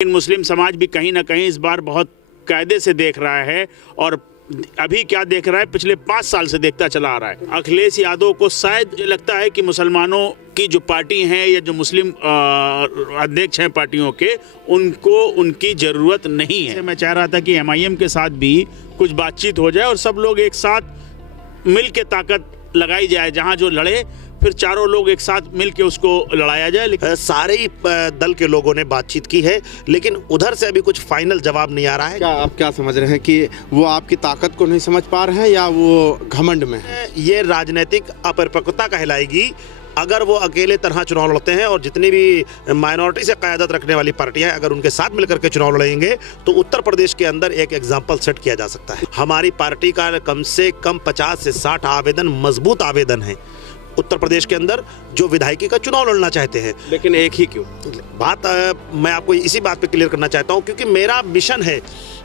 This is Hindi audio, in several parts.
लेकिन मुस्लिम समाज भी कहीं ना कहीं इस बार बहुत कायदे से देख रहा है और अभी क्या देख रहा है, पिछले 5 साल से देखता चला आ रहा है। अखिलेश यादव को शायद ये लगता है कि मुसलमानों की जो पार्टी हैं या जो मुस्लिम अध्यक्ष हैं पार्टियों के, उनको उनकी ज़रूरत नहीं है। मैं चाह रहा था कि MIM के साथ भी कुछ बातचीत हो जाए और सब लोग एक साथ मिल के ताकत लगाई जाए, जहाँ जो लड़े फिर चारों लोग एक साथ मिलके उसको लड़ाया जाए। लेकिन सारे ही दल के लोगों ने बातचीत की है, लेकिन उधर से अभी कुछ फाइनल जवाब नहीं आ रहा है। क्या आप क्या समझ रहे हैं कि वो आपकी ताकत को नहीं समझ पा रहे हैं या वो घमंड में है? ये राजनीतिक अपरिपक्वता कहलाएगी अगर वो अकेले तरह चुनाव लड़ते हैं और जितनी भी माइनॉरिटी से क़यादत रखने वाली पार्टियां अगर उनके साथ मिलकर के चुनाव लड़ेंगे तो उत्तर प्रदेश के अंदर एक एग्जाम्पल सेट किया जा सकता है। हमारी पार्टी का कम से कम 50 से 60 आवेदन, मजबूत आवेदन है उत्तर प्रदेश के अंदर, जो विधायकी का चुनाव लड़ना चाहते हैं। लेकिन एक ही क्यों? बात मैं आपको इसी बात पे क्लियर करना चाहता हूं, क्योंकि मेरा मिशन है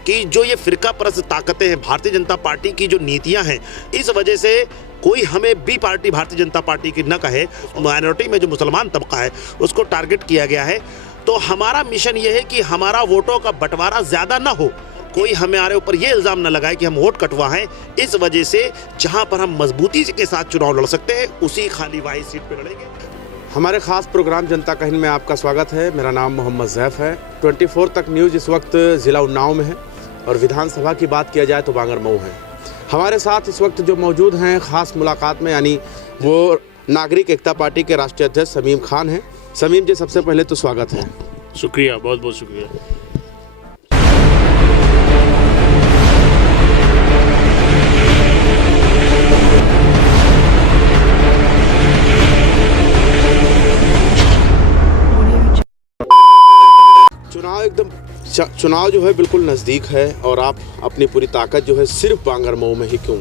कि जो ये फिरका परस्त ताकतें हैं, भारतीय जनता पार्टी की जो नीतियां हैं, इस वजह से कोई हमें B party Bharatiya Janata party की न कहे। माइनॉरिटी में जो मुसलमान तबका है उसको टारगेट किया गया है। तो हमारा मिशन ये है कि हमारा वोटों का बंटवारा ज़्यादा ना हो, कोई हमारे ऊपर ये इल्ज़ाम न लगाए कि हम वोट कटवाएं। इस वजह से जहां पर हम मजबूती के साथ चुनाव लड़ सकते हैं उसी खाली वाही सीट पर लड़ेंगे। हमारे खास प्रोग्राम जनता का हिंद में आपका स्वागत है। मेरा नाम मोहम्मद ज़ैफ़ है। 24 तक न्यूज़ इस वक्त ज़िला उन्नाव में है और विधानसभा की बात किया जाए तो बांगरमऊ है। हमारे साथ इस वक्त जो मौजूद हैं खास मुलाकात में, यानी वो नागरिक एकता पार्टी के राष्ट्रीय अध्यक्ष समीम खान हैं। समीम जी, सबसे पहले तो स्वागत है। शुक्रिया, बहुत बहुत शुक्रिया। चुनाव जो है बिल्कुल नज़दीक है और आप अपनी पूरी ताकत जो है सिर्फ बांगरमऊ में ही क्यों?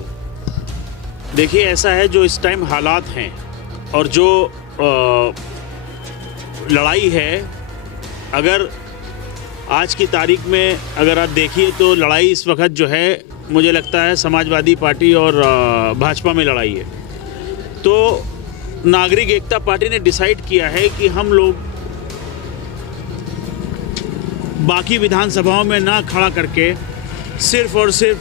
देखिए, ऐसा है, जो इस टाइम हालात हैं और जो लड़ाई है, अगर आज की तारीख में अगर आप देखिए तो लड़ाई इस वक्त जो है, मुझे लगता है समाजवादी पार्टी और भाजपा में लड़ाई है। तो नागरिक एकता पार्टी ने डिसाइड किया है कि हम लोग बाकी विधानसभाओं में ना खड़ा करके सिर्फ और सिर्फ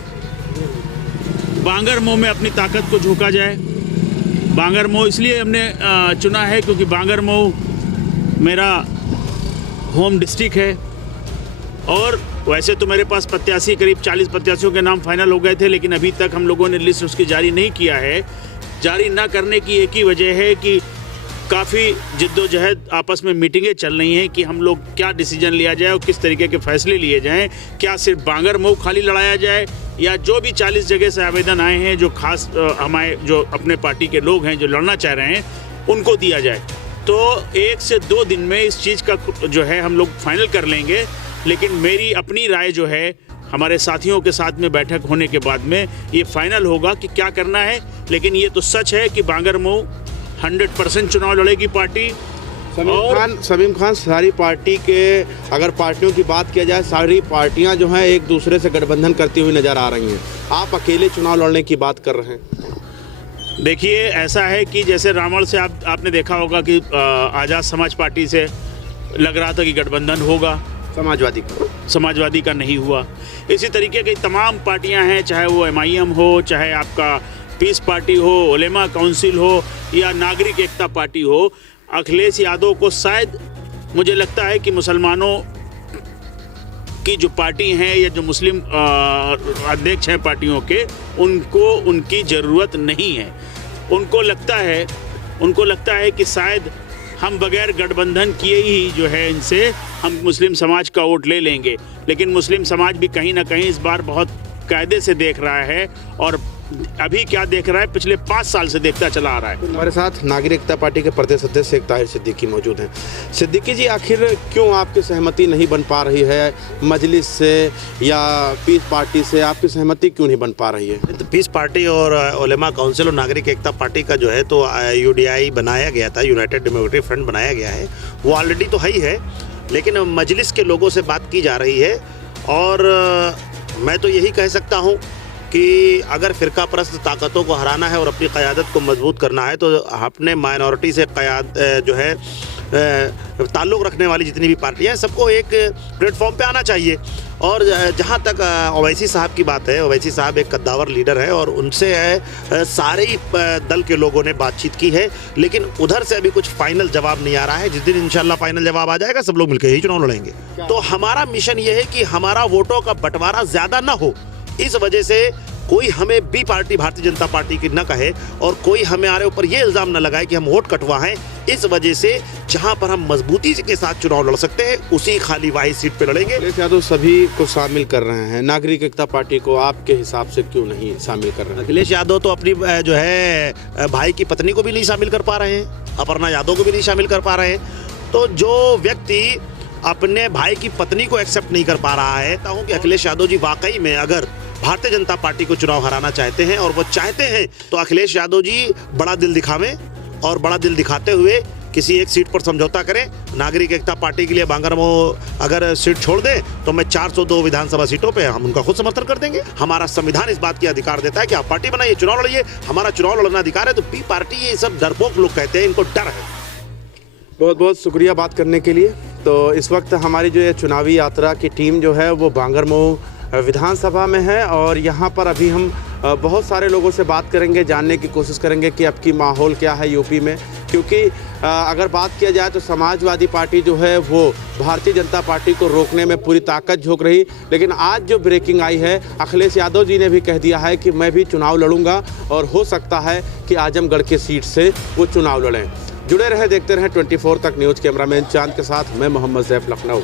बांगरमऊ में अपनी ताकत को झोंका जाए। बांगरमऊ इसलिए हमने चुना है क्योंकि बांगरमऊ मेरा होम डिस्ट्रिक्ट है और वैसे तो मेरे पास प्रत्याशी करीब 40 प्रत्याशियों के नाम फाइनल हो गए थे, लेकिन अभी तक हम लोगों ने लिस्ट उसकी जारी नहीं किया है। जारी ना करने की एक ही वजह है कि काफ़ी जिद्दोजहद आपस में मीटिंगें चल रही हैं कि हम लोग क्या डिसीजन लिया जाए और किस तरीके के फैसले लिए जाएं। क्या सिर्फ बांगरमऊ खाली लड़ाया जाए या जो भी 40 जगह से आवेदन आए हैं, जो खास हमारे जो अपने पार्टी के लोग हैं जो लड़ना चाह रहे हैं, उनको दिया जाए। तो 1 से 2 दिन में इस चीज़ का जो है हम लोग फाइनल कर लेंगे। लेकिन मेरी अपनी राय जो है, हमारे साथियों के साथ में बैठक होने के बाद में ये फाइनल होगा कि क्या करना है। लेकिन ये तो सच है कि बांगरमऊ 100% चुनाव लड़ेगी पार्टी। समीम खान, सारी पार्टी के अगर पार्टियों की बात किया जाए, सारी पार्टियां जो हैं एक दूसरे से गठबंधन करती हुई नज़र आ रही हैं। आप अकेले चुनाव लड़ने की बात कर रहे हैं। देखिए, ऐसा है कि जैसे रामगढ़ से आपने देखा होगा कि आज़ाद समाज पार्टी से लग रहा था कि गठबंधन होगा, समाजवादी का नहीं हुआ। इसी तरीके की तमाम पार्टियां हैं, चाहे वो MIM हो, चाहे आपका पीस पार्टी हो, उलेमा काउंसिल हो या नागरिक एकता पार्टी हो। अखिलेश यादव को शायद मुझे लगता है कि मुसलमानों की जो पार्टी हैं या जो मुस्लिम अध्यक्ष हैं पार्टियों के, उनको उनकी ज़रूरत नहीं है। उनको लगता है कि शायद हम बगैर गठबंधन किए ही जो है इनसे हम मुस्लिम समाज का वोट ले लेंगे। लेकिन मुस्लिम समाज भी कहीं ना कहीं इस बार बहुत कायदे से देख रहा है और अभी क्या देख रहा है, पिछले 5 साल से देखता चला आ रहा है। हमारे साथ नागरिक एकता पार्टी के प्रदेश अध्यक्ष शेख ताहिर सिद्दीकी मौजूद हैं। सिद्दीकी जी, आखिर क्यों आपकी सहमति नहीं बन पा रही है मजलिस से या पीस पार्टी से? आपकी सहमति क्यों नहीं बन पा रही है? तो पीस पार्टी और उलेमा काउंसिल और नागरिक एकता पार्टी का जो है तो UDI बनाया गया था, यूनाइटेड डेमोक्रेटिक फ्रंट बनाया गया है, वो ऑलरेडी तो है ही है। लेकिन मजलिस के लोगों से बात की जा रही है और मैं तो यही कह सकता हूँ कि अगर फ़िरका परस्त ताकतों को हराना है और अपनी क़यादत को मजबूत करना है तो अपने माइनॉरिटी से जो है ताल्लुक़ रखने वाली जितनी भी पार्टियां हैं, सबको एक प्लेटफॉर्म पे आना चाहिए। और जहाँ तक ओवैसी साहब की बात है, ओवैसी साहब एक कद्दावर लीडर है और उनसे सारे ही दल के लोगों ने बातचीत की है, लेकिन उधर से अभी कुछ फाइनल जवाब नहीं आ रहा है। जिस दिन इंशाल्लाह फाइनल जवाब आ जाएगा, सब लोग मिलकर ही चुनाव लड़ेंगे। तो हमारा मिशन ये है कि हमारा वोटों का बंटवारा ज़्यादा ना हो, इस वजह से कोई हमें B party Bharatiya Janata party की न कहे और कोई हमारे ऊपर ये इल्ज़ाम न लगाए कि हम वोट कटवाएं। इस वजह से जहां पर हम मजबूती के साथ चुनाव लड़ सकते हैं, उसी खाली वाही सीट पे लड़ेंगे। अखिलेश यादव सभी को शामिल कर रहे हैं, नागरिक एकता पार्टी को आपके हिसाब से क्यों नहीं शामिल कर रहे हैं? अखिलेश यादव तो अपनी जो है भाई की पत्नी को भी नहीं शामिल कर पा रहे हैं, अपर्णा यादव को भी नहीं शामिल कर पा रहे हैं। तो जो व्यक्ति अपने भाई की पत्नी को एक्सेप्ट नहीं कर पा रहा है, ताकि कि अखिलेश यादव जी वाकई में अगर भारतीय जनता पार्टी को चुनाव हराना चाहते हैं और वो चाहते हैं, तो अखिलेश यादव जी बड़ा दिल दिखावें और बड़ा दिल दिखाते हुए किसी एक सीट पर समझौता करें। नागरिक एकता पार्टी के लिए बांगरमो अगर सीट छोड़ दें तो मैं 402 विधानसभा सीटों पे हम उनका खुद समर्थन कर देंगे। हमारा संविधान इस बात की अधिकार देता है कि आप पार्टी बनाइए, चुनाव लड़िए, हमारा चुनाव लड़ना अधिकार है। तो बी पार्टी, ये सब डरपोक लोग कहते हैं, इनको डर है। बहुत बहुत शुक्रिया बात करने के लिए। तो इस वक्त हमारी जो ये चुनावी यात्रा की टीम जो है वो बांगरमऊ विधानसभा में है और यहाँ पर अभी हम बहुत सारे लोगों से बात करेंगे, जानने की कोशिश करेंगे कि अब की माहौल क्या है यूपी में। क्योंकि अगर बात किया जाए तो समाजवादी पार्टी जो है वो भारतीय जनता पार्टी को रोकने में पूरी ताकत झोंक रही, लेकिन आज जो ब्रेकिंग आई है, अखिलेश यादव जी ने भी कह दिया है कि मैं भी चुनाव लड़ूंगा और हो सकता है कि आजमगढ़ की सीट से वो चुनाव लड़ें। जुड़े रहे, देखते रहें 24 तक न्यूज़। कैमरामैन चांद के साथ मैं मोहम्मद ज़ैफ, लखनऊ।